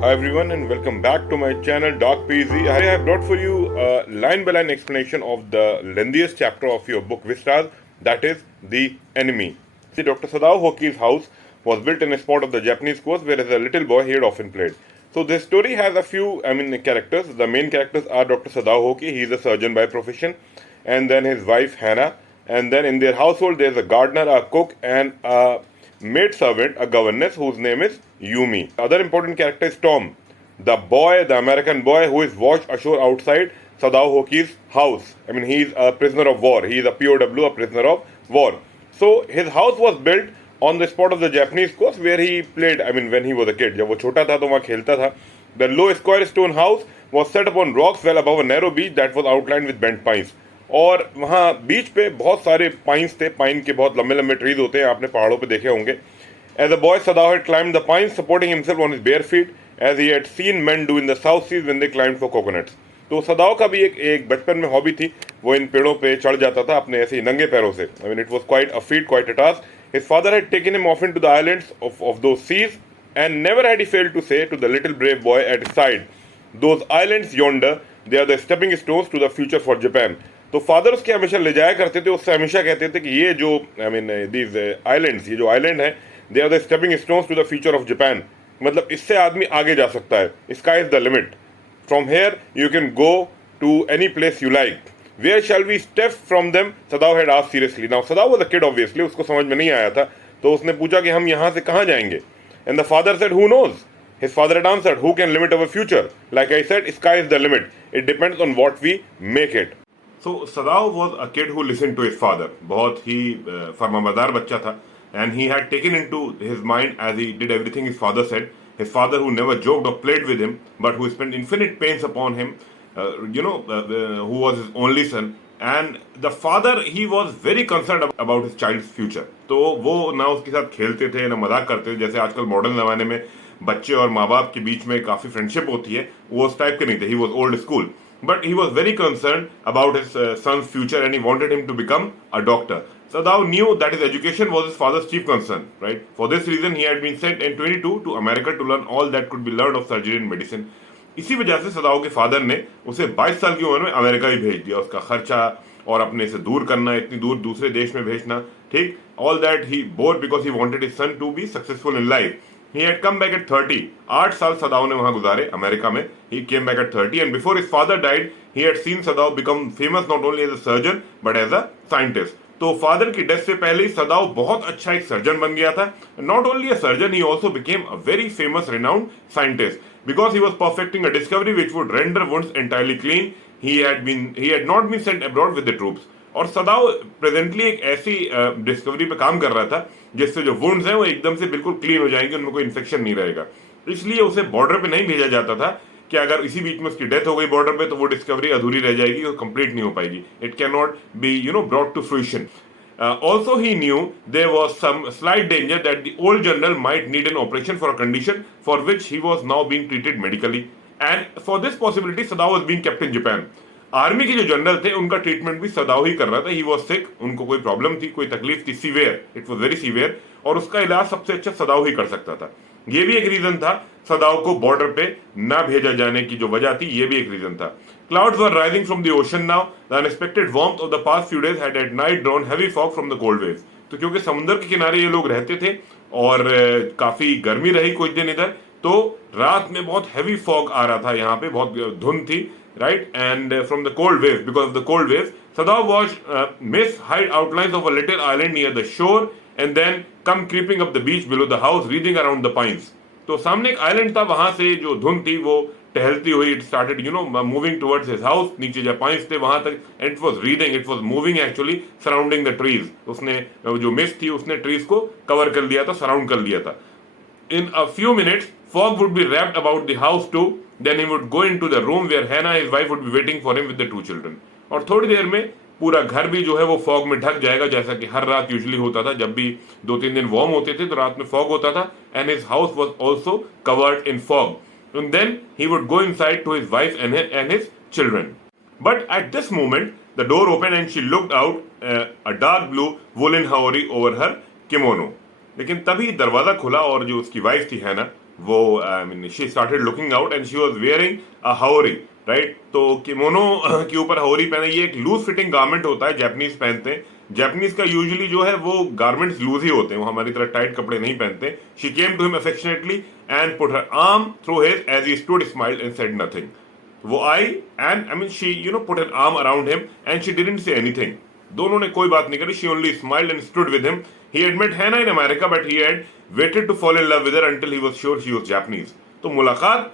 Hi everyone and welcome back to my channel Doc PZ. I have brought for you a line by line explanation of the lengthiest chapter of your book Vistas, that is The Enemy. See, Dr. Sadao Hoki's house was built in a spot of the Japanese coast where as a little boy he had often played. So this story has a few characters. The main characters are Dr. Sadao Hoki, he is a surgeon by profession, and then his wife Hannah, and then in their household there is a gardener, a cook, and a maid servant, a governess whose name is Yumi. The other important character is Tom, the boy, the American boy who is washed ashore outside Sadao Hoki's house. He is a prisoner of war. He is a POW, a prisoner of war. So his house was built on the spot of the Japanese coast where he played. When he was a kid. जब वो छोटा था तो वहाँ खेलता था. The low square stone house was set upon rocks well above a narrow beach that was outlined with bent pines. और वहाँ बीच पे बहुत सारे पाइन्स थे. पाइन के बहुत लंबे लंबे ट्रीज होते हैं, आपने पहाड़ों पे देखे होंगे. As a boy, Sadao had climbed the pines, supporting himself on his bare feet, as he had seen men do in the South Seas when they climbed for coconuts. तो सदाओ का भी एक बचपन में हॉबी थी. वो इन पेड़ों पे चढ़ जाता था अपने ऐसे ही नंगे पैरों से. It was quite a feat, quite a task. His father had taken him often to the islands of those seas, and never had he failed to say to the little brave boy at his side, "Those islands yonder, they are the stepping stones to the future for Japan." तो father उसके हमेशा ले जाया करते थे, उससे हमेशा कहते थे कि ये जो दीज आइलैंड्स, ये जो आइलैंड है, they are the stepping stones to the future of Japan. मतलब इससे आदमी आगे जा सकता है. Sky is the limit. From here you can go to any place you like. Where shall we step from them, Sadao had asked seriously. Now Sadao was a kid obviously, उसको समझ में नहीं आया था, तो उसने पूछा कि हम यहाँ से कहाँ जाएंगे. And the father said, who knows. His father had answered, who can limit our future? Like I said, sky is the limit. It depends on what we make it. So Sadao was a kid who listened to his father. बहुत ही फरमाबरदार बच्चा था. And he had taken into his mind as he did everything his father said. His father who never joked or played with him, but who spent infinite pains upon him, who was his only son. And the father, he was very concerned about his child's future. तो वो ना उसके साथ खेलते थे ना मजाक करते थे, जैसे आजकल मॉडर्न जमाने में बच्चे और माँ बाप के बीच में काफ़ी फ्रेंडशिप होती है, वो उस टाइप के नहीं थे. He was old school, but he was very concerned about his son's future, and he wanted him to become a doctor. Sadao knew that his education was his father's chief concern, right? For this reason, he had been sent in 22 to America to learn all that could be learned of surgery and medicine. इसी वजह से सदाओ के father ने उसे 22 साल की उम्र में अमेरिका ही भेज दिया. उसका खर्चा और अपने से दूर करना, इतनी दूर दूसरे देश में भेजना, ठीक, all that he bore because he wanted his son to be successful in life. He had come back at 30. 8 साल सदाओ ने वहां गुजारे अमेरिका में. He came back at 30, and before his father died, he had seen Sadao become famous not only as a surgeon but as a scientist. तो father की death से पहले ही सदाओ बहुत अच्छा एक सर्जन बन गया था. Not only a surgeon, he also became a very famous, renowned scientist because he was perfecting a discovery which would render wounds entirely clean. He had not been sent abroad with the troops. और सदाओ presently एक ऐसी discovery पे काम कर रहा था जिससे जो वुंड्स हैं वो एकदम से बिल्कुल क्लीन हो जाएंगे, उनमें कोई इन्फेक्शन नहीं रहेगा. इसलिए उसे बॉर्डर पे नहीं भेजा जाता था कि अगर इसी बीच में उसकी डेथ हो गई बॉर्डर पे तो वो डिस्कवरी अधूरी रह जाएगी, वो कंप्लीट नहीं हो पाएगी. It can not be brought to fruition. Also he knew there was some slight danger that the old general might need an operation for a condition for which he was now being treated medically, and for this possibility Sadao was being kept in Japan. Army के जो general थे उनका treatment भी सदाओ ही कर रहा था. He was sick, उनको कोई प्रॉब्लम थी, कोई तकलीफ थी, severe, it was very severe, और उसका इलाज सबसे अच्छा सदाओ ही कर सकता था. ये भी एक रीजन था सदाओ को बॉर्डर पे ना भेजा जाने की जो वजह थी, ये भी एक रीजन था. Clouds were rising from the ocean now. The unexpected warmth of the past few days had at night drawn heavy fog from the cold waves. तो क्योंकि समुद्र के किनारे ये लोग रहते थे और काफी गर्मी रही कुछ दिन इधर, तो रात में बहुत हैवी फॉग आ रहा था, यहाँ पे बहुत धुंध थी, right? And from the cold waves, because of the cold waves, Sadao watched mist hide outlines of a little island near the shore, and then come creeping up the beach below the house, wreathing around the pines. तो सामने एक island था, वहां से जो धुंध थी वो टहलती हुई, it started moving towards his house. नीचे जो पाइन्स थे वहां तक, and it was reading, it was moving actually surrounding the trees. उसने जो मिस्ट थी उसने ट्रीज को कवर कर लिया था, सराउंड कर लिया था. In a few minutes, fog would be wrapped about the house too. Then he would go into the room where Hannah, his wife, would be waiting for him with the two children. और थोड़ी देर में पूरा घर भी जो है वो fog में ढक जाएगा, जैसा कि हर रात यूजुअली होता था. जब भी 2-3 दिन वार्म होते थे तो रात में फॉग होता था. And his house was also covered in fog. And then he would go inside to his wife and his children. But at this moment, the door opened and she looked out a dark blue woolen haori over her kimono. लेकिन तभी दरवाजा खुला और जो उसकी wife थी Hannah, वो I mean she started looking out and she was wearing a haori, right. तो किमोनो के ऊपर हाओरी पहना, ये एक लूज फिटिंग गारमेंट होता है, जापानीज पहनते हैं। जापानीज का यूजुअली जो है वो गारमेंट्स लूज ही होते हैं, वो हमारी तरह टाइट कपड़े नहीं पहनते। She came to him affectionately and put her arm through his as he stood, smiled and said nothing. वो I and I mean she put an arm around him and she didn't say anything. दोनों ने कोई बात नहीं करी, she only smiled and stood with him. He had met Hannah in America but he had waited to fall in love with her until he was sure she was Japanese। तो मुलाकात,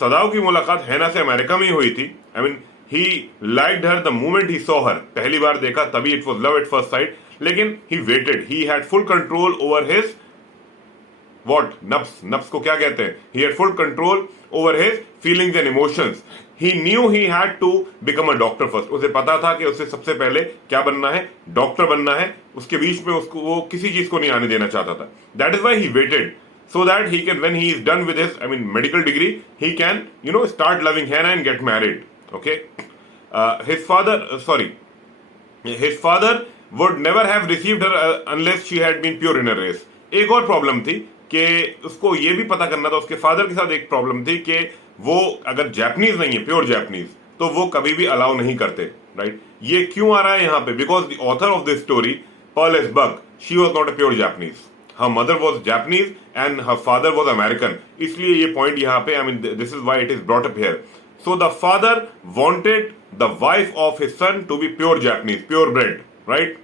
सदाव की मुलाकात हैना से अमेरिका में ही हुई थी। I mean he liked her the moment he saw her, पहली बार देखा तभी it was love at first sight. लेकिन he waited, he had full control over his what, नफ्स। नफ्स को क्या कहते हैं? He had full control over his feelings and emotions. He knew he had to become a doctor first. उसे पता था कि उसे सबसे पहले क्या बनना है, डॉक्टर बनना है। उसके बीच में उसको वो किसी चीज को नहीं आने देना चाहता था। That is why he waited, so that he can, when he is done with his medical degree, he can start loving Hannah and get married, okay। His father his father would never have received her unless she had been pure in her race। एक और problem थी कि उसको ये भी पता करना था, उसके फादर के साथ एक प्रॉब्लम थी कि वो अगर जापानीज नहीं है, प्योर जापानीज, तो वो कभी भी अलाउ नहीं करते, राइट। ये क्यों आ रहा है यहाँ पे? Because the author of this story, Pearl S. Buck, she was not a pure Japanese। Her mother was Japanese and her father was American। इसलिए ये पॉइंट यहाँ पे, I mean this is why it is brought up here। So the father wanted the wife of his son to be pure Japanese, pure bred, right?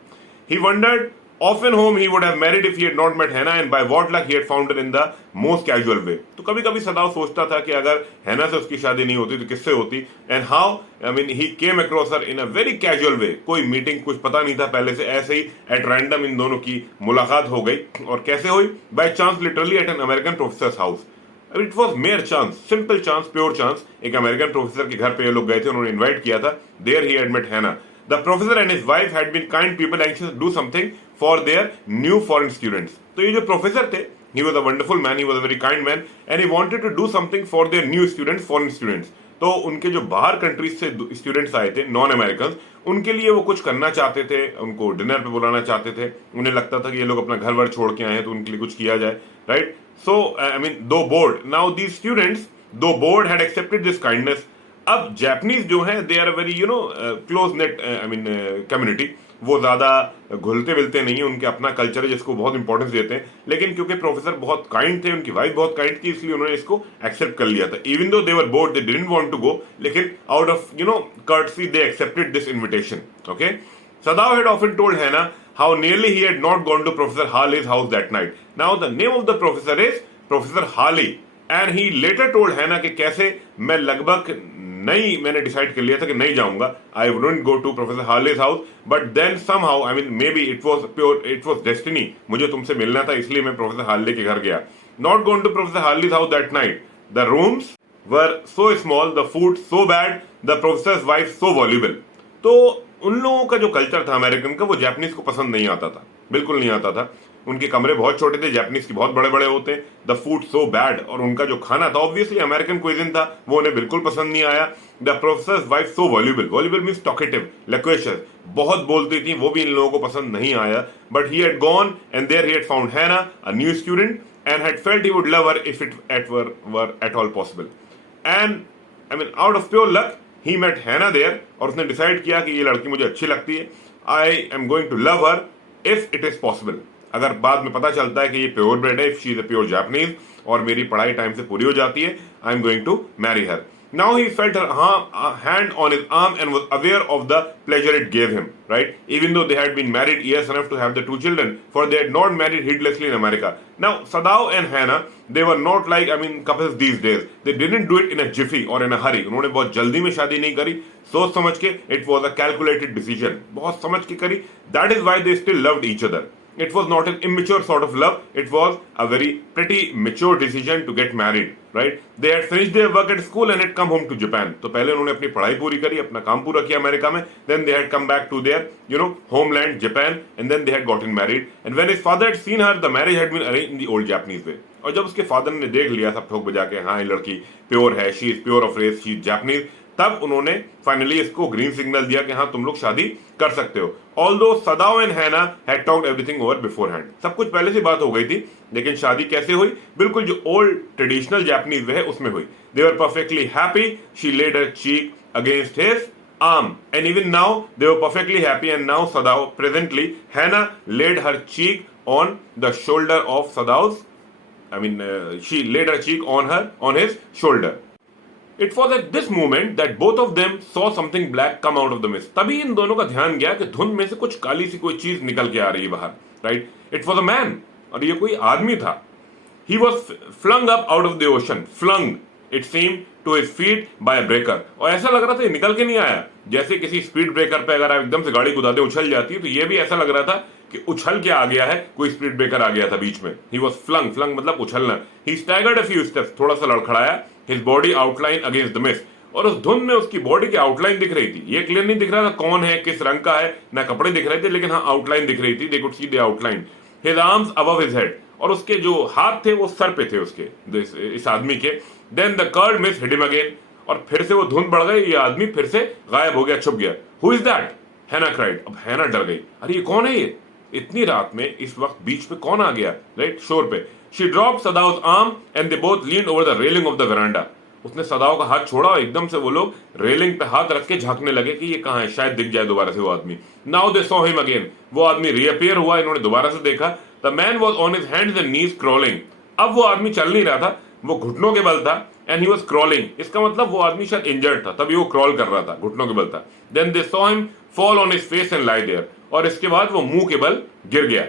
He wondered often whom he would have married if he had not met Hannah and by what luck he had found her in the most casual way। तो कभी कभी सदाव सोचता था कि अगर हैना से उसकी शादी नहीं होती तो किससे होती। And how I mean he came across her in a very casual way. कोई मीटिंग, कुछ पता नहीं था पहले से, ऐसे ही एट रैंडम इन दोनों की मुलाकात हो गई। और कैसे हुई? By chance, literally eight an American professor house. It was mayor chance, simple chance, pure chance. एक अमेरिकन प्रोफेसर के घर पे ये लोग गए थे, उन्होंने इन्वाइट किया था। देयर ही हैड मेट हैना। The professor and his wife had been kind people anxious to do something for their new foreign students। तो ये जो प्रोफेसर थे, he was a wonderful man, he was a very kind man and he wanted to do something for their new students, foreign students। तो उनके जो बाहर countries से students आए थे, नॉन अमेरिकन, उनके लिए वो कुछ करना चाहते थे, उनको डिनर पे बुलाना चाहते थे। उन्हें लगता था कि ये लोग अपना घर वर छोड़ के आए हैं तो उनके लिए कुछ किया जाए, राइट। सो आई मीन दो बोर्ड, नाउ दीज स्टूडेंट्स, दो board had accepted this kindness. अब जापानीज जो हैं, they are very close knit I mean community. वो ज्यादा घुलते मिलते नहीं है, उनके अपना कल्चर है जिसको बहुत इंपॉर्टेंस देते हैं। लेकिन क्योंकि प्रोफेसर बहुत काइंड थे, उनकी वाइफ बहुत काइंड थी, इसलिए उन्होंने इसको एक्सेप्ट कर लिया था। Even though they were bored, they didn't want to go, लेकिन out of courtesy they accepted this invitation, okay. Sadao had often told Hannah how nearly he had not gone to Professor Harley's house that night। Now the name of the professor is Professor Harley and he later told Hannah कि कैसे मैं लगभग नहीं, मैंने decide कर लिया था कि नहीं जाऊंगा। I wouldn't go to professor Harley's house but then somehow I mean maybe it was destiny, मुझे तुमसे मिलना था इसलिए मैं प्रोफेसर हार्ले के घर गया। Not going to professor Harley's house that night, the rooms were so small, the food so bad, the professor wife so voluble. तो उन लोगों का जो कल्चर था अमेरिकन का, वो जापानीज को पसंद नहीं आता था, बिल्कुल नहीं आता था। उनके कमरे बहुत छोटे थे, जापानीज के बहुत बड़े बड़े होते हैं। द फूड सो बैड, और उनका जो खाना था ऑब्वियसली अमेरिकन क्विजिन था, वो उन्हें बिल्कुल पसंद नहीं आया। The professor wife so voluble, voluble means talkative, loquacious, बहुत बोलती थी, वो भी इन लोगों को पसंद नहीं आया। But he had gone and there he had found Hannah, a new student, and had felt he would love her if it were at all possible. And I mean out of pure luck he met Hannah there, और उसने decide किया कि ये लड़की मुझे अच्छी लगती है, I am going to love her if it is possible. अगर बाद में पता चलता है कि ये प्योर ब्रेड है, if she is a pure Japanese, और मेरी पढ़ाई टाइम से पूरी हो जाती है, I am going to marry her. Now he felt her hand on his arm and was aware of the pleasure it gave him, right? Even though they had been married years enough to have the 2 children, for they had not married heedlessly in America. Now, Sadao and Hannah, they were not like, couples these days. They didn't do it in a jiffy or in a hurry. उन्होंने बहुत जल्दी में शादी नहीं करी, सोच समझ के। It was a calculated decision, बहुत समझ के करी। That is why they still loved each other. It was not an immature sort of love. It was a very pretty mature decision to get married, right? They had finished their work at school and had come home to Japan. तो पहले उन्होंने अपनी पढ़ाई पूरी करी, अपना काम पूरा किया अमेरिका में. Then they had come back to their homeland Japan, and then they had gotten married. And when his father had seen her, the marriage had been arranged in the old Japanese way. और जब उसके father ने देख लिया सब ठोक बजा के, हाँ ये लड़की प्योर है, she is pure of race, she is Japanese, तब उन्होंने फाइनली इसको ग्रीन सिग्नल दिया कि हाँ तुम लोग शादी कर सकते हो। ऑल्दो सदाओ एंड हैना had talked everything over beforehand, सब कुछ पहले से बात हो गई थी, लेकिन शादी कैसे हुई? बिल्कुल जो ओल्ड ट्रेडिशनल जापानीज वे है उसमें हुई। They were perfectly happy, she laid her cheek against his arm, and even now they were perfectly happy. And now Sadao, presently Hannah laid her cheek on the shoulder of Sadao's, she laid her cheek on his shoulder. It was at this moment that both of them saw something black come out of the mist. तभी इन दोनों का ध्यान गया कि धुंध में से कुछ काली सी कोई चीज निकल के आ रही है बाहर, right? It was a man, और ये कोई आदमी था। He was flung up out of the ocean, flung, it seemed, to his feet by a breaker. और ऐसा लग रहा था ये निकल के नहीं आया, जैसे किसी स्पीड ब्रेकर पे अगर आप एकदम से गाड़ी कुदा दे उछल जाती है, तो ये भी ऐसा लग रहा था कि उछल के आ गया है, कोई स्पीड ब्रेकर आ गया था बीच में। He was flung, flung मतलब उछलना। He staggered a few steps, थोड़ा सा लड़खड़ाया। His body outline against the mist, और उस धुंध में उसकी बॉडी की आउटलाइन दिख रही थी। ये क्लियर नहीं दिख रहा था कौन है, किस रंग का है, ना कपड़े दिख रहे थे, लेकिन हाँ आउटलाइन दिख रही थी। They could see the outline. His arms above his head, और उसके जो हाथ थे वो सर पे थे उसके, इस आदमी के। Then the curd mist hit him again, और फिर से वो धुंध बढ़ गई, ये आदमी फिर से गायब हो गया, छुप गया। Who is that? Hannah cried. अब हैना डर गई, अरे ये कौन है ये? इतनी रात में इस वक्त बीच पे कौन आ गया, राइट, शोर पे। She dropped Sadao's arm and they both leaned over the railing of the veranda. उसने सदाओ का हाथ छोड़ा और एकदम से वो लोग रेलिंग पे हाथ रख के झांकने लगे कि ये कहाँ है, शायद दिख जाए दोबारा से वो आदमी। Now they saw him again. वो आदमी reappear हुआ, इन्होंने दोबारा से देखा। The man was on his hands and knees crawling. अब वो आदमी चल नहीं रहा था, वो घुटनों के बल था। And he was crawling. इसका मतलब वो आदमी शायद इंजर्ड था, तभी वो क्रॉल कर रहा था, घुटनों के बल था। Then they saw him fall on his face and lie there. और इसके बाद वो मुंह के बल गिर गया,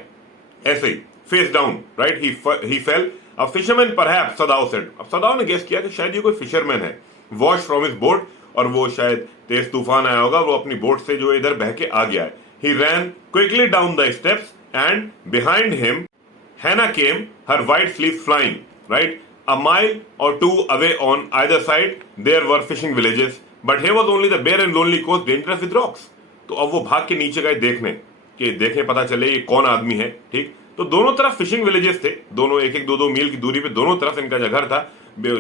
ऐसे ही, face down, right? He fell. A fisherman perhaps, Sadao said. अब सदाओ ने गेस किया कि शायद ये कोई फिशरमैन है। Washed from his boat, और वो शायद तेज तूफान आया होगा, वो अपनी बोट से जो इधर बह के आ गया है। He ran quickly down the steps and behind him Hannah came, her white sleeves flying, right? A mile or two away on either side there were fishing villages, but here was only the bare and lonely coast dangerous with rocks. तो अब वो भाग के नीचे गए देखने, कि देखें पता चले ये कौन आदमी है, ठीक। तो दोनों तरफ फिशिंग विलेजेस थे, दोनों एक एक दो मील की दूरी पे दोनों तरफ इनका जो घर था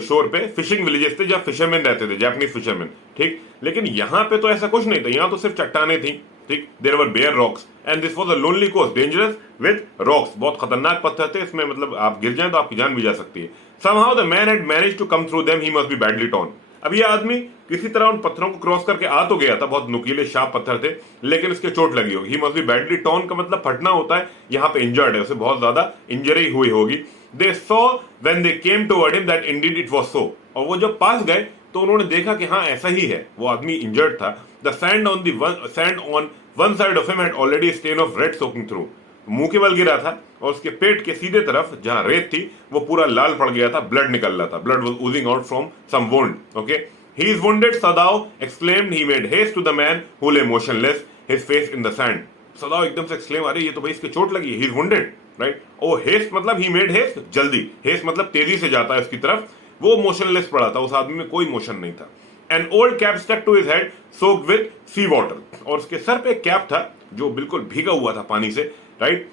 शोर पे फिशिंग विलेजेस थे जहाँ फिशरमैन रहते थे, जापानीज फिशरमैन, ठीक। लेकिन यहाँ पे तो ऐसा कुछ नहीं था, यहाँ तो सिर्फ चट्टाने थी, ठीक। There were bare rocks and this was a lonely coast dangerous with rocks, बहुत खतरनाक पत्थर थे इसमें, मतलब आप गिर जाएं तो आपकी जान भी जा सकती है। Somehow the man had managed to come through them. He must be badly torn. अब ये आदमी किसी तरह उन पत्थरों को क्रॉस करके आ तो गया था, बहुत नुकीले शार्प पत्थर थे, लेकिन इसके चोट लगी होगी। He must be badly torn का मतलब फटना होता है, यहाँ पे इंजर्ड है, उसे बहुत ज्यादा इंजरी हुई होगी। They saw when they came toward him that indeed it was so. और वो जब पास गए तो उन्होंने देखा कि हाँ ऐसा ही है, वो आदमी इंजर्ड था। The sand on one side of him had already a stain of red soaking through. मुंह के बल गिरा था और उसके पेट के सीधे तरफ जहां रेत थी वो पूरा लाल पड़ गया था, ब्लड निकल रहा था, blood was oozing out from some wound. Okay, he is wounded, Sadao exclaimed. He made haste to the man who lay motionless, his face in the sand. Sadao एकदम से एक्सक्लेम, अरे ये तो भाई इसके चोट लगी, he is wounded, right. Oh haste मतलब ही मेड हेस्ट, जल्दी, हेस्ट मतलब तेजी से जाता है उसकी तरफ। वो मोशनलेस पड़ा था, उस आदमी में कोई मोशन नहीं था। An old cap stuck to his head soaked with sea water, और उसके सर पे एक कैप था जो बिल्कुल भीगा हुआ था पानी से, right.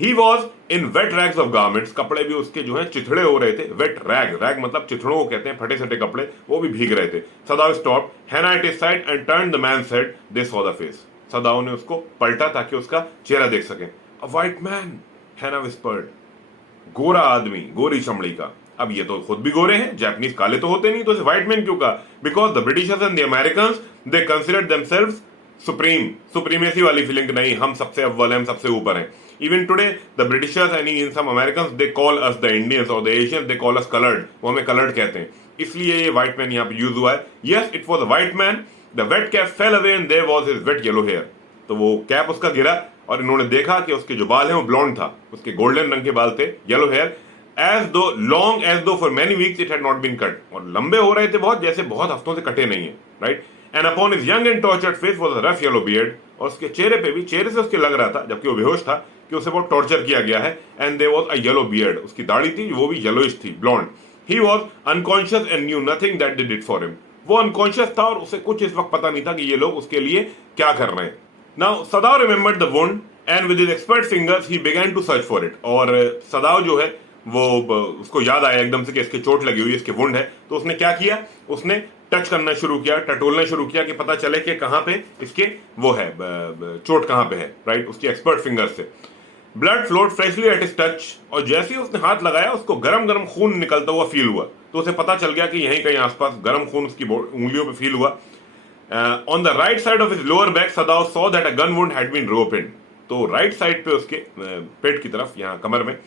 He was in wet rags of garments, कपड़े भी उसके जो हैं चिथड़े हो रहे थे। wet rag, rag मतलब चिथड़ों को कहते हैं, फटे सटे कपड़े, वो भी भीग रहे थे। सदाओ stopped, Hannah at his side and turned the man's head. They saw the face. सदाओ ने उसको पलटा ताकि उसका चेहरा देख सके। A white man, Hannah whispered. गोरा आदमी, गोरी चमड़ी का। अब ये तो खुद भी गोरे हैं, जापानीज काले तो होते नहीं, तो इसे व्हाइट मैन क्यों कहा? Because the Britishers and the Americans, they considered themselves supreme, supremacy वाली फीलिंग नहीं, हम सबसे अव्वल हैं, हम सबसे ऊपर हैं। Even today, the Britishers and in some Americans, they call us the Indians or the Asians, they call us colored. वो हमें colored कहते हैं, इसलिए ये white man यहाँ पे यूज हुआ है। Yes, it was a white man. The wet cap fell away and there was his wet yellow hair. तो वो कैप उसका गिरा और इन्होंने देखा कि उसके जो बाल हैं वो ब्लॉन्ड था, उसके गोल्डन रंग के बाल थे, yellow hair, long as though for many weeks it had not been cut, और लंबे हो रहे थे बहुत, जैसे बहुत हफ्तों से कटे नहीं है, right. And upon his young and tortured face was a rough yellow beard, और उसके चेहरे पे भी, चेहरे से उसके लग रहा था जबकि वो बेहोश था कि उसे बहुत टॉर्चर किया गया है। And there was a yellow beard, उसकी दाढ़ी थी वो भी येलोइश थी, blonde. He was unconscious and knew nothing that they did for him. वो अनकॉन्शियस था और उसे कुछ इस वक्त पता नहीं था कि ये लोग उसके लिए क्या कर रहे हैं। Now Sadao remembered the wound and with his expert fingers he began to search for it. और सदाओ जो है उसको याद आया एकदम से कि इसके चोट लगी हुई है, इसके वुंड है, तो उसने क्या किया, उसने टच करना शुरू किया, टटोलना शुरू किया कि पता चले कि कहाँ पे इसके वो है, चोट कहाँ पे है, राइट, उसकी एक्सपर्ट फिंगर से। Blood flowed freshly at his touch, और जैसे ही उसने हाथ लगाया उसको गरम गरम खून निकलता हुआ फील हुआ, तो उसे पता चल गया कि यहीं कहीं आसपास गरम खून उसकी उंगलियों पे फील हुआ। On the right side of his lower back Sadao saw that a gun wound had been reopened। तो राइट साइड पे उसके पेट की तरफ, यहाँ कमर में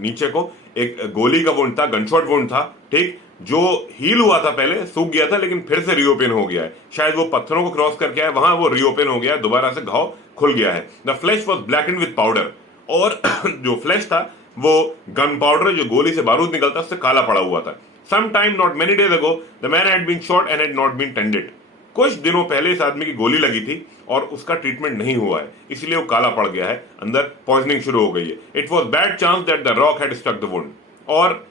नीचे को एक गोली का वुंड था, गनशॉट वुंड था, ठीक, जो हील हुआ था, पहले सूख गया था लेकिन फिर से रीओपन हो गया है। शायद वो पत्थरों को क्रॉस करके आया, वहां वो रीओपन हो गया, दोबारा से घाव खुल गया है। The flesh was blackened with powder, और जो फ्लैश था वो गन पाउडर, जो गोली से बारूद निकलता उससे काला पड़ा हुआ था। Sometime not many days ago the man had been shot and had not been tended. कुछ दिनों पहले इस आदमी की गोली लगी थी और उसका ट्रीटमेंट नहीं हुआ है, इसलिए वो काला पड़ गया है, अंदर पॉइजनिंग शुरू हो गई है। It was bad chance that the rock had struck the wound, और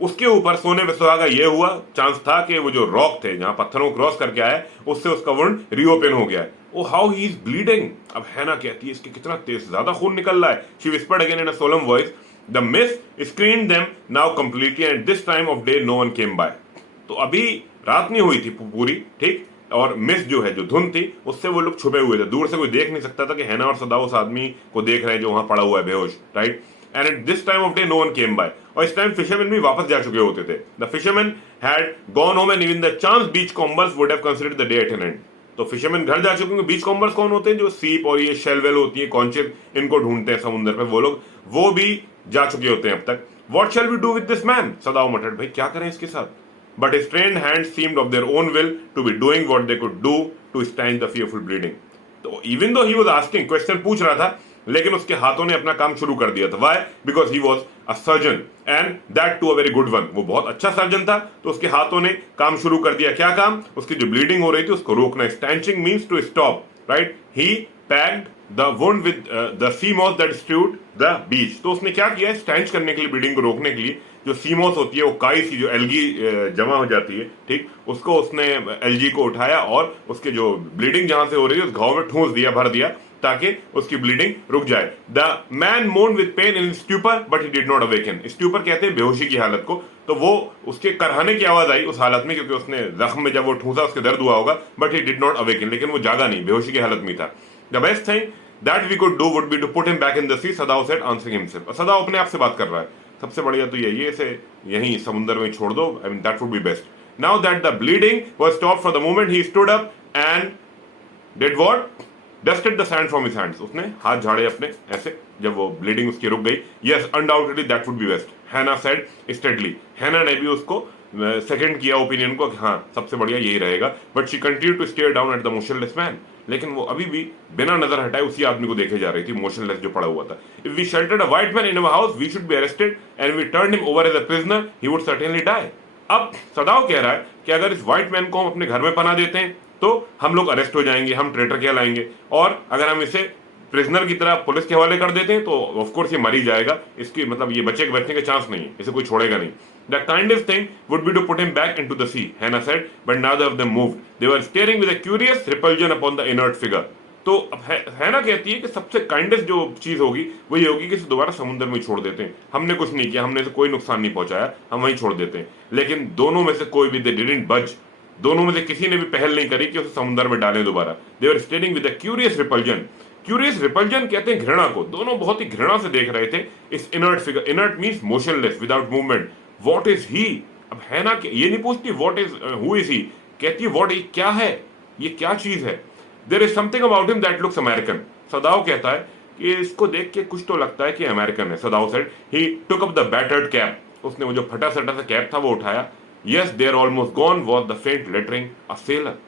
उसके ऊपर सोने पे सुहागा ये हुआ चांस था कि वो जो रॉक थे जहां पत्थरों क्रॉस करके आया उससे उसका वुंड रीओपन हो गया है। ओ हाउ ही इज ब्लीडिंग। अब हैना कहती है इसके कितना तेज ज्यादा खून निकल रहा है। She whispered again in a solemn voice, the mist screened them now completely and this time of day no one came by. तो अभी रात नहीं हुई थी पूरी, ठीक, और मिस जो है, जो धुंध थी, उससे वो लोग छुपे हुए थे, दूर से कोई देख नहीं सकता था कि हैना और सदा उस आदमी को देख रहे हैं जो वहां पड़ा हुआ है बेहोश, right. And at this time of day no one came by, और इस टाइम फिशरमैन भी वापस जा चुके होते थे। The fisherman had gone home and even the chance beachcombers would have considered the day at an end. तो fisherman घर जा चुके हैं। बीच कॉम्बर्स कौन होते हैं? जो सीप और ये शेल वेल होती है, कॉन्चिल, इनको ढूंढते हैं समुद्र पे वो लोग, वो भी जा चुके होते हैं अब तक। What shall we do with this man, Sadao muttered, भाई क्या करें इसके साथ। But his trained hands seemed of their own will to be doing what they could do to stanch the fearful bleeding. तो even though he was asking, question पूछ रहा था, लेकिन उसके हाथों ने अपना काम शुरू कर दिया था। Why? Because he was a surgeon and that too a very good one. वो बहुत अच्छा सर्जन था, तो उसके हाथों ने काम शुरू कर दिया। क्या काम? उसकी जो ब्लीडिंग हो रही थी उसको रोकना। Stanching means to stop, right? He packed the wound with the sea moss that strewed the beach. तो उसने क्या किया? स्टैंच करने के लिए, ब्लीडिंग को रोकने के लिए, जो सीमोस होती है, वो काई सी जो एल्गी जमा हो जाती है, ठीक, उसको उसने एल्गी को उठाया और उसके जो ब्लीडिंग जहां से हो रही है उस घाव में ठूंस दिया, भर दिया, ताकि उसकी ब्लीडिंग रुक जाए। The man moaned with pain in stupor but he did not awaken. Stupor कहते हैं बेहोशी की हालत को, तो वो उसके करहाने की आवाज आई उस हालत में, क्योंकि उसने जख्म में जब वो ठूंसा उसके दर्द हुआ होगा, but he did not awaken, लेकिन वो जागा नहीं, बेहोशी की हालत में था। The best thing that we could do would be to put him back in the sea, Sadao said answering himself. Sadao अपने आप से बात कर रहा है, सबसे बढ़िया तो यही है, इसे यहीं समुद्र में छोड़ दो, I mean that would be best. Now that the bleeding was stopped for the moment he stood up and did what, dusted the sand from his hands. उसने हाथ झाड़े अपने ऐसे, जब वो ब्लीडिंग उसकी रुक गई। Yes undoubtedly that would be best, हैना सेड स्टेडली। हैना ने भी उसको सेकंड किया ओपिनियन को कि हाँ सबसे बढ़िया यही रहेगा। But she continue to stare down at the motionless man, लेकिन वो अभी भी बिना नजर हटाए उसी आदमी को देखे जा रही थी, मोशनलेस जो पड़ा हुआ था। If we sheltered a white man in our house we should be arrested and we turned him over as a prisoner he would certainly die. अब सदाओ कह रहा है कि अगर इस व्हाइट मैन को हम अपने घर में पना देते हैं तो हम लोग अरेस्ट हो जाएंगे, हम ट्रेटर कहलाएंगे, और अगर हम इसे प्रिजनर की तरह पुलिस के हवाले कर देते हैं तो ऑफ कोर्स ये मर ही जाएगा, इसकी मतलब ये बचने के चांस नहीं है, इसे कोई छोड़ेगा नहीं। The kindest thing would be to put him back into the sea, Hannah said, but neither of them moved. They were staring with a curious repulsion upon the inert figure. तो अब हैना कहती है कि सबसे काइंडेस्ट जो चीज होगी वो ये होगी कि इसे दोबारा समुद्र में छोड़ देते हैं। हमने कुछ नहीं किया, हमने इसे कोई नुकसान नहीं पहुंचाया, हम वहीं छोड़ देते हैं। लेकिन दोनों में से कोई भी, they didn't budge, दोनों में से किसी ने भी पहल नहीं करी कि उसे समुद्र में डालें दोबारा। They were staring with a curious repulsion. Curious repulsion कहते हैं घृणा को, दोनों बहुत ही घृणा से देख रहे थे इस inert figure. Inert means motionless, without movement. What is he? अब है ना कि ये नहीं पूछती what is, who is he, कहती है व्हाट, क्या है, ये क्या चीज है। There is something about him that looks American. Sadao कहता है कि इसको देख के कुछ तो लगता है कि अमेरिकन है। Sadao said he took up the battered cap, उसने वो जो फटा सटा सा कैप था वो उठाया। Yes there almost gone was the faint lettering a sailor.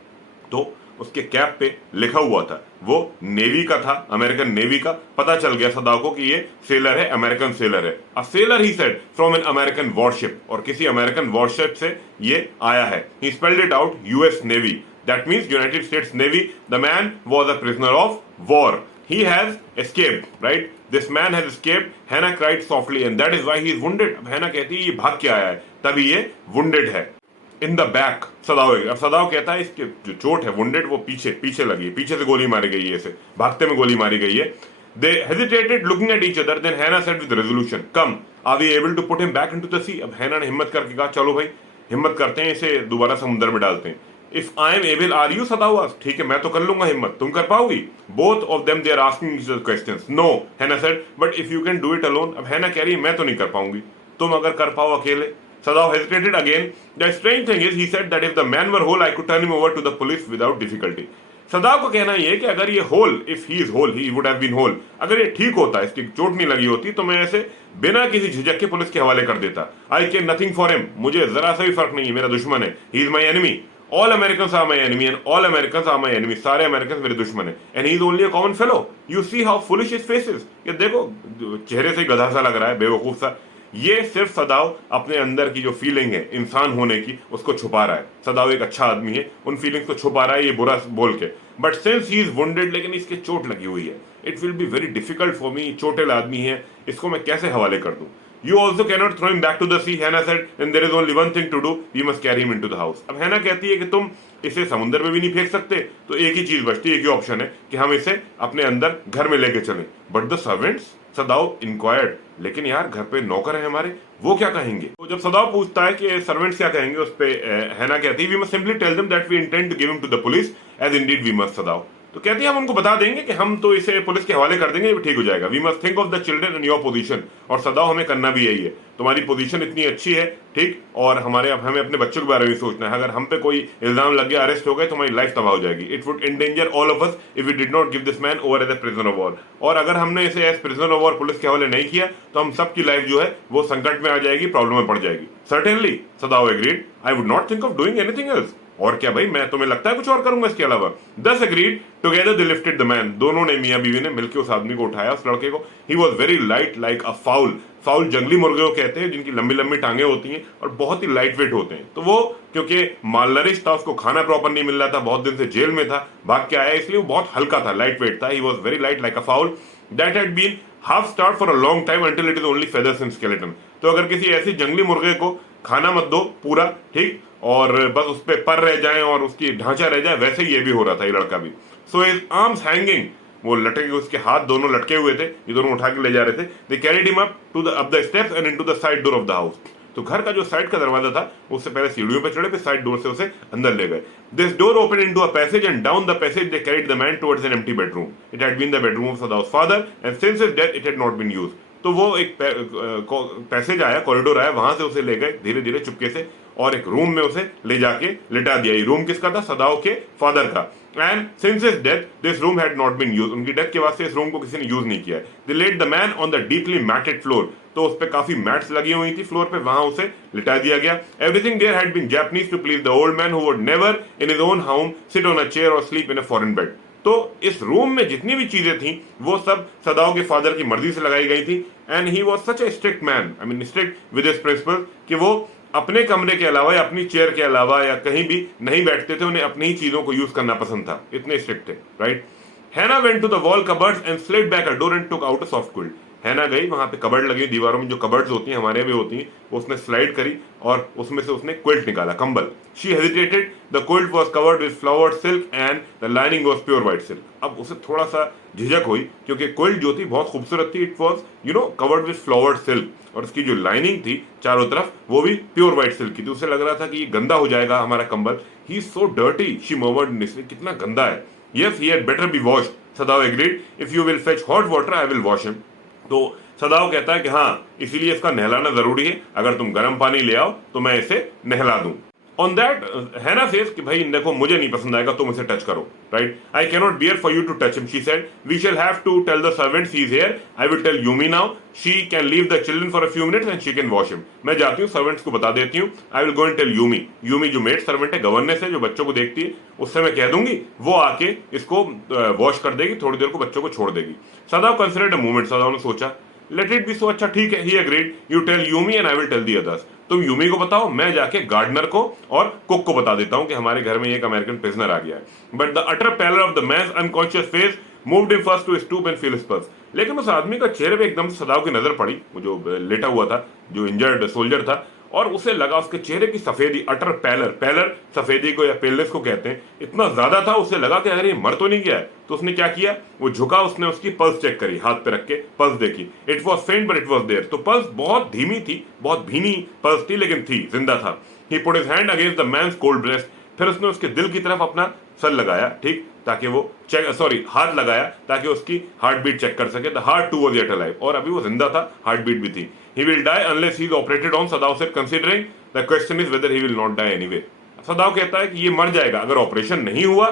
तो उसके कैप पे लिखा हुआ था, वो नेवी का था, अमेरिकन नेवी का। पता चल गया सदाओ को कि ये सेलर है, अमेरिकन सेलर है। A sailor he said from an American warship, और किसी अमेरिकन वॉरशिप से ये आया है। He spelled it out US navy, that means United States navy. The man was a prisoner of war, he has escaped, right? This man has escaped. Hannah cried softly and that is why he is wounded. अब हैना कहती है ये भाग के आया है, तभी ये wounded है। In the back, सदाओ कहता है इसके जो चोट है wounded, वो पीछे लगी है, पीछे से गोली मारी गई है, इसे भागते में गोली मारी गई है। They hesitated, looking at each other. Then Hannah said with resolution, "Come, are we able to put him back into the sea?" अब हैना ने हिम्मत करके कहा, चलो भाई हिम्मत करते हैं, इसे दोबारा समुद्र में डालते हैं. If I am able, are you? सदाऊ asked. ठीक है, मैं तो कर लूंगा हिम्मत, तुम कर पाओगी? Both of them they are asking each other questions. No, Hannah said, but if you can do it alone. अब हैना कह रही है मैं तो नहीं कर पाऊंगी, तुम अगर कर पाओ अकेले. Sadao hesitated again. The strange thing is, he said that if the man were whole, I could turn him over to the police without difficulty. सदाव को कहना यह है कि अगर ये whole, if he is whole, he would have been whole, अगर ये ठीक होता, इसकी चोट नहीं लगी होती, तो मैं ऐसे बिना किसी झिझक के पुलिस के हवाले कर देता. आई केयर नथिंग फॉर हिम, मुझे जरा सा भी फर्क नहीं है, मेरा दुश्मन है. He is my enemy. All Americans are my enemy and all Americans are my enemy. सारे अमेरिकन मेरे दुश्मन है. And he is only a common fellow. You see how foolish his face is. ये देखो चेहरे से गधा सा लग रहा है, बेवकूफ सा. ये सिर्फ सदाव अपने अंदर की जो फीलिंग है इंसान होने की, उसको छुपा रहा है. सदाव एक अच्छा आदमी है, उन फीलिंग्स को छुपा रहा है ये बुरा बोल के. But since he is wounded, लेकिन इसके चोट लगी हुई है, it will be very difficult for me. चोटेल आदमी है, इसको मैं कैसे हवाले कर दूं. You also cannot throw him back to the sea, Hannah said, and there is only one thing to do, we must carry him into the house. अब हैना कहती है कि तुम इसे समुद्र में भी नहीं फेंक सकते, तो एक ही चीज बचती है, एक ही ऑप्शन है कि हम इसे अपने अंदर घर में लेके चलें. बट द सर्वेंट्स, सदाव इंक्वायर्ड, लेकिन यार घर पे नौकर है हमारे, वो क्या कहेंगे. तो जब सदाव पूछता है कि सर्वेंट्स क्या कहेंगे, उस पे हैना कहती है, we must simply tell them that we intend to give him to the police as indeed we must. Sadao तो कहती है हम उनको बता देंगे कि हम तो इसे पुलिस के हवाले कर देंगे, ठीक हो जाएगा. We must think of the children in your position. और सदाव हमें करना भी यही है, तुम्हारी पोजीशन इतनी अच्छी है, ठीक, और हमें अपने बच्चों के बारे में सोचना है. अगर हम पे कोई इल्जाम लग गया, अरेस्ट हो गए, तो हमारी लाइफ तबाह हो जाएगी. It would endanger all of us if we did not give this man over as a prisoner of war. और अगर हमने इसे as prisoner of war police के हवाले नहीं किया, तो हम सबकी लाइफ जो है वो संकट में आ जाएगी, प्रॉब्लम में पड़ जाएगी. Certainly, सदाव agreed. I would not think of doing anything else. और क्या भाई, मैं तुम्हें लगता है कुछ और करूंगा इसके अलावा. दस agreed. Together they lifted the man. दोनों ने, मियां बीवी ने मिलकर उस आदमी को उठाया, उस लड़के को. ही was very light like a foul. Foul जंगली मुर्गे को कहते हैं, जिनकी लंबी लंबी टांगे होती हैं और बहुत ही लाइट वेट होते हैं. तो वो क्योंकि मालनरिश था, उसको खाना प्रॉपर नहीं मिल रहा था, बहुत दिन से जेल में था, भाग के आया, इसलिए वो बहुत हल्का था, लाइट वेट था. He was very light like a fowl that had been half starved for a long time until it is only feathers and skeleton. तो अगर किसी ऐसी जंगली मुर्गे को खाना मत दो पूरा, ठीक, और बस उस पे पर रह जाए और उसकी ढांचा रह जाए, वैसे ही ये भी हो रहा था, ये लड़का भी. सो हिज आर्म्स हैंगिंग, वो लटके, उसके हाथ दोनों लटके हुए थे, ये दोनों उठा के ले जा रहे थे. They carried him up the steps and into the side door of the house. तो घर का जो साइड का दरवाजा था, उससे पहले सीढ़ियों पे चढ़े, फिर साइड डोर से उसे अंदर ले गए. This door open into a passage and down the passage they carried the man towards an empty bedroom. It had been the bedroom of Sadao's father and since his death it had not been used. तो वो एक passage आया, corridor आया, वहां से उसे ले गए धीरे धीरे चुपके से, और एक रूम में उसे ले जाके लिटा दिया. ये रूम किसका था? सदाव के फादर का. And since his death this room had not been used. उनकी डेथ के वास्ते इस रूम को किसी ने यूज नहीं किया. They laid the man on the deeply matted floor. तो उस पे काफी मैट्स लगी हुई थी फ्लोर पे, वहां उसे लिटा दिया गया. Everything there had been Japanese to please the old man who would never in his own home sit on a chair और sleep in a foreign bed. तो इस रूम में जितनी भी चीजें थी वो सब सदाव के फादर की मर्जी से लगाई गई थी. And he was such a strict man, I mean strict with his principle, कि वो अपने कमरे के अलावा या अपनी चेयर के अलावा या कहीं भी नहीं बैठते थे, उन्हें अपनी ही चीजों को यूज करना पसंद था, इतने स्ट्रिक्ट थे. Right. Hana went to the wall cupboards and slid back a door and took out a soft quilt. Hana गई, वहां पे कबर्ड लगी, दीवारों में जो कबर्ड्स होती हैं, हमारे भी होती हैं, उसने स्लाइड करी और उसमें से उसने क्विल्ट निकाला, कंबल. She hesitated. The quilt was covered with flowered silk and the lining was pure white silk. अब उसे थोड़ा सा झिझक हुई, क्योंकि क्विल्ट जो थी बहुत खूबसूरत थी. It was covered with flowered silk, और उसकी जो लाइनिंग थी चारों तरफ, वो भी प्योर व्हाइट सिल्क की थी. उसे लग रहा था कि ये गंदा हो जाएगा हमारा कंबल. He is so dirty, she murmured, कितना गंदा है. Yes, he had better be washed. सदाव agreed. If you will fetch hot water I will wash him. तो सदाव कहता है कि हाँ, इसीलिए इसका नहलाना जरूरी है, अगर तुम गर्म पानी ले आओ तो मैं इसे नहला दूं. ऑन दैट हैना सेज कि भाई देखो, मुझे नहीं पसंद आएगा, तुम इसे टच करो. Right. I can not bear for you to touch him, she said. We shall have to tell the servants he is here. I will tell Yumi now. She can leave the children for a few minutes and she can wash him. मैं जाती हूँ, servants को बता देती हूँ. I will go and tell Yumi. Yumi जो maid servant है, governess है, जो बच्चों को देखती है, उससे मैं कह दूंगी, वो आके इसको वॉश कर देगी, थोड़ी देर को बच्चों को छोड़ देगी. सदाव कंसिडर्ड अ मोमेंट. सदाव ने सोचा, लेट इट बी सो. अच्छा ठीक है. He agreed. You tell Yumi and I will tell the others. तुम यूमी को बताओ, मैं जाके गार्डनर को और कुक को बता देता हूं कि हमारे घर में एक अमेरिकन प्रिजनर आ गया है. But the utter pallor of the man's unconscious face moved him first to stoop and feel his pulse. लेकिन उस आदमी का चेहरे पे एकदम सदाव की नजर पड़ी, वो जो लेटा हुआ था, जो इंजर्ड सोल्जर था, और उसे लगा उसके चेहरे की सफेदी, अटर पैलर, पैलर सफेदी को या पेलनेस को कहते हैं, इतना ज्यादा था, उसे लगा कि अगर ये मर तो नहीं गया है। तो उसने क्या किया, वो झुका, उसने उसकी पल्स चेक करी, हाथ पे रख के पल्स देखी। इट वॉज फेंट बट इट वॉज देयर। तो पल्स बहुत धीमी थी, बहुत भीनी पल्स थी, लेकिन थी, जिंदा था। He put his hand against the man's cold breast. फिर उसने उसके दिल की तरफ अपना सर लगाया, ठीक, ताकि वो हाथ लगाया ताकि उसकी हार्ट बीट चेक कर सके। The heart too was yet alive, और अभी वो जिंदा था, हार्ट बीट भी थी। He will die unless he is operated on, Sadao said, considering the question is whether he will not die anyway. Sadao कहता है कि ये मर जाएगा, अगर ऑपरेशन नहीं हुआ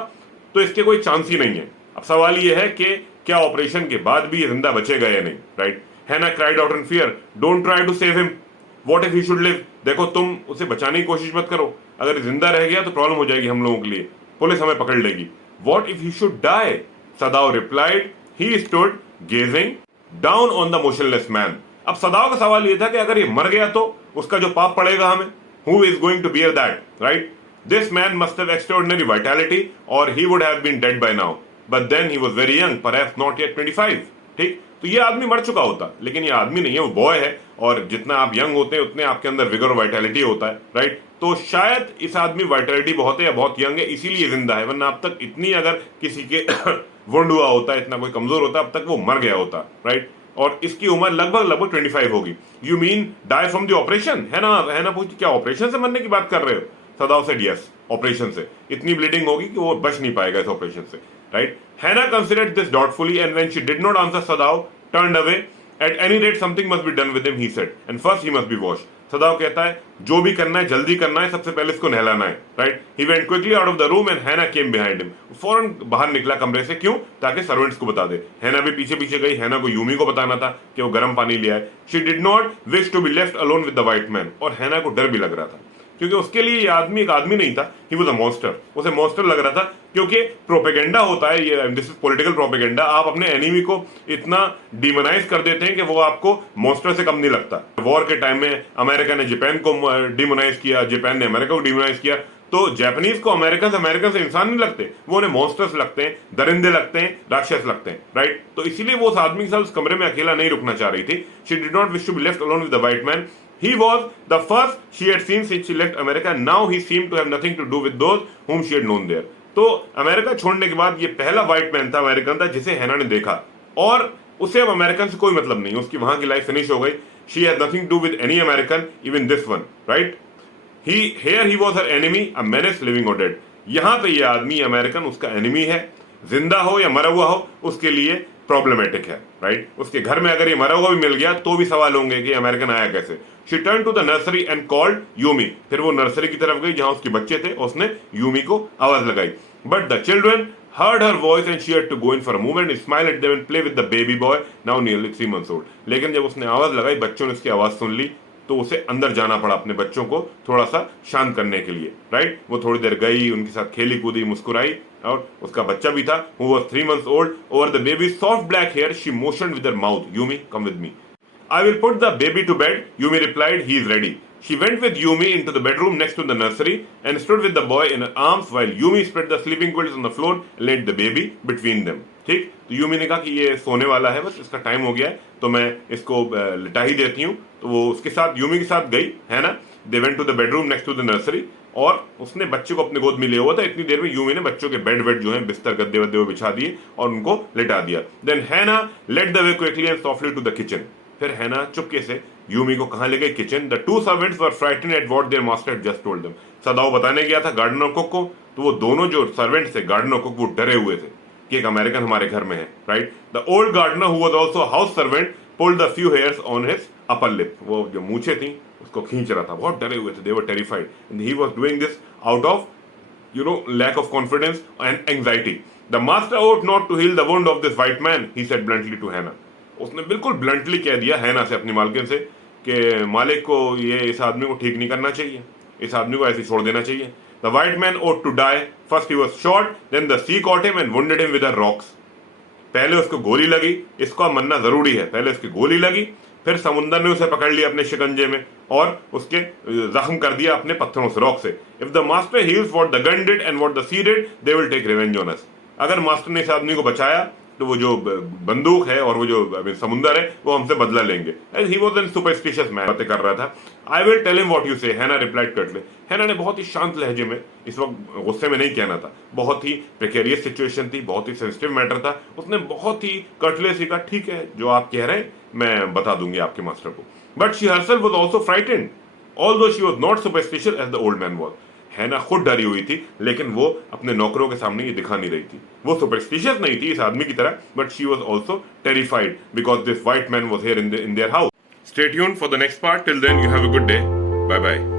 तो इसके कोई चांस ही नहीं है। अब सवाल ये है कि क्या ऑपरेशन के बाद भी ये जिंदा बचेगा या नहीं, right. Hana cried out in fear, don't try to save him, what if he should live. देखो, तुम उसे बचाने की कोशिश मत करो, अगर जिंदा रह गया तो प्रॉब्लम हो जाएगी हम लोगों के लिए, पुलिस हमें पकड़ लेगी। What if he should die? Sadao replied. He stood gazing down on the motionless man. अब सदाव का सवाल यह था कि अगर ये मर गया तो उसका जो पाप पड़ेगा हमें, who is going to bear that, right? This man must have extraordinary vitality or he would have been dead by now. But then he was very young, perhaps not yet 25. ठीक, तो ये आदमी मर चुका होता, लेकिन ये आदमी नहीं है, वो बॉय है, और जितना आप यंग होते हैं उतने आपके अंदर विगर और वाइटैलिटी होता है, राइट। तो शायद इस आदमी वाइटैलिटी बहुत है या बहुत यंग है, इसीलिए जिंदा है, वरना अब तक इतनी अगर किसी के वुंड हुआ होता, इतना कोई कमजोर होता, अब तक वो मर गया होता, राइट। और इसकी उम्र लगभग 25 होगी। You mean die from the operation? है ना पूछती, क्या ऑपरेशन से मरने की बात कर रहे हो? सदाव सेड यस, ऑपरेशन से। इतनी ब्लीडिंग होगी कि वो बच नहीं पाएगा इस ऑपरेशन से, right. Hannah considered this doubtfully, and when she did not answer, Sadav turned away. At any rate, something must be done with him, he said, and first he must be washed. सदाव कहता है जो भी करना है जल्दी करना है, सबसे पहले इसको नहलाना है, right. He went quickly out of the room and Hannah came behind him. फौरन बाहर निकला कमरे से, क्यों? ताकि सर्वेंट्स को बता दे। हैना भी पीछे पीछे गई, हैना को यूमी को बताना था कि वो गर्म पानी ले आए। She did not wish to be left alone with the white man, और हैना को डर भी लग रहा था, क्योंकि उसके लिए ये आदमी एक आदमी नहीं था, ही वाज अ मॉन्स्टर। उसे मॉन्स्टर लग रहा था, क्योंकि प्रोपेगेंडा होता है ये, दिस इज पॉलिटिकल प्रोपेगेंडा। आप अपने एनिमी को इतना डिमोनाइज कर देते हैं कि वो आपको मॉन्स्टर से कम नहीं लगता। वॉर के टाइम में अमेरिका ने जापान को डिमोनाइज किया, जापान ने अमेरिका को डिमोनाइज किया, तो जापानीज को अमेरिकन से इंसान नहीं लगते, वो उन्हें मॉन्स्टर्स लगते हैं, दरिंदे लगते हैं, राक्षस लगते हैं, राइट। तो इसीलिए वो उस आदमी के साथ उस कमरे में अकेला नहीं रुकना चाह रही थी। She did not wish to be left alone with the white man. He was the first she had seen since she left America. Now he seemed to have nothing to do with those whom she had known there. तो America छोड़ने के बाद ये पहला white man था, American था, जिसे हैना ने देखा, और उसे अब अमेरिकन से कोई मतलब नहीं, उसकी वहां की लाइफ फिनिश हो गई. She has nothing to do with any American, even this one, right? Here he was her enemy, a menace, living or dead. यहाँ पे ये आदमी अमेरिकन उसका एनिमी है, जिंदा हो या मरा हुआ हो उसके लिए प्रॉब्लमेटिक है, राइट। उसके घर में अगर ये मरा हुआ भी मिल गया तो भी सवाल होंगे कि अमेरिकन आया कैसे. She turn to the nursery and called Yumi. फिर वो नर्सरी की तरफ गई जहां उसके बच्चे थे, उसने यूमी को आवाज लगाई. But the children heard her voice and she had to go in for a moment and smile at them and play with the baby boy, now nearly 3 months old. लेकिन जब उसने आवाज लगाई, बच्चों ने उसकी आवाज सुन ली, तो उसे अंदर जाना पड़ा अपने बच्चों को थोड़ा सा शांत करने के लिए, राइट. वो थोड़ी देर गई, उनके साथ खेली कूदी, मुस्कुराई, और उसका बच्चा भी था, who was 3 months old. Over the baby's soft black hair, she motioned with her mouth, Yumi, come with me. I will put the baby to bed. Yumi replied, he is ready. She went with Yumi into the bedroom next to the nursery and stood with the boy in her arms while Yumi spread the sleeping quilts on the floor and laid the baby between them. ठीक, तो Yumi ने कहा कि ये सोने वाला है, बस इसका टाइम हो गया है, तो मैं इसको लिटा ही देती हूँ. तो वो उसके साथ, यूमी के साथ गई, है ना. They went to the bedroom next to the nursery, और उसने बच्चे को अपने गोद में लिया हुआ था. इतनी देर में यूमी ने बच्चों के बेड वेड जो है, बिस्तर गद्दे वद्दे वो बिछा दिए और उनको लिटा दिया. Then Hana led the way quickly and softly to the kitchen. फिर हैना चुपके से यूमी को कहां ले गई? Kitchen. The two servants were frightened at what their master had just told them. Sadao बताने गया था गार्डनर कुक को, तो वो दोनों जो सर्वेंट्स थे, गार्डनर कुक, वो डरे हुए थे कि एक अमेरिकन हमारे घर में है, right. The old gardener who was also house servant pulled the few hairs on his upper lip. वो जो मूछें थी उसको खींच रहा था, बहुत डरे हुए थे. They were terrified and he was doing this out of lack of confidence and anxiety. The master ought not to heal the wound of this white man, he said bluntly to Hannah. उसने बिल्कुल bluntly कह दिया हैना से, अपनी मालकिन से, कि मालिक को ये इस आदमी को ठीक नहीं करना चाहिए, इस आदमी को ऐसे छोड़ देना चाहिए. The white man ought to die. First he was shot, then the sea caught him and wounded him with her rocks. पहले उसको गोली लगी, इसको मरना जरूरी है, पहले उसकी गोली लगी, फिर समुंदर ने उसे पकड़ लिया अपने शिकंजे में और उसके जख्म कर दिया अपने पत्थरों से, रॉक से. If the master heals what the gun did and what the sea did, they will take revenge on us. अगर मास्टर ने इस आदमी को बचाया तो वो जो बंदूक है और वो जो समुंदर है वो हमसे बदला लेंगे। And he was an superstitious man, बातें कर रहा था। I will tell him what you say, Hana replied Curtly. हैना ने बहुत ही शांत लहजे में, इस वक्त गुस्से में नहीं कहना था, बहुत ही प्रिकेरियस सिचुएशन थी, बहुत ही सेंसिटिव मैटर था, उसने बहुत ही कर्टलेसली कहा, ठीक है जो आप कह रहे हैं मैं बता दूंगी आपके मास्टर को। But she herself was also frightened, although she was not superstitious as the old man was. Hana खुद डरी हुई थी, लेकिन वो अपने नौकरों के सामने ये दिखा नहीं रही थी। वो सुपरस्टिशियस नहीं थी इस आदमी की तरह, but she was also terrified because this white man was here in their house. Stay tuned for the next part. Till then you have a good day. Bye bye.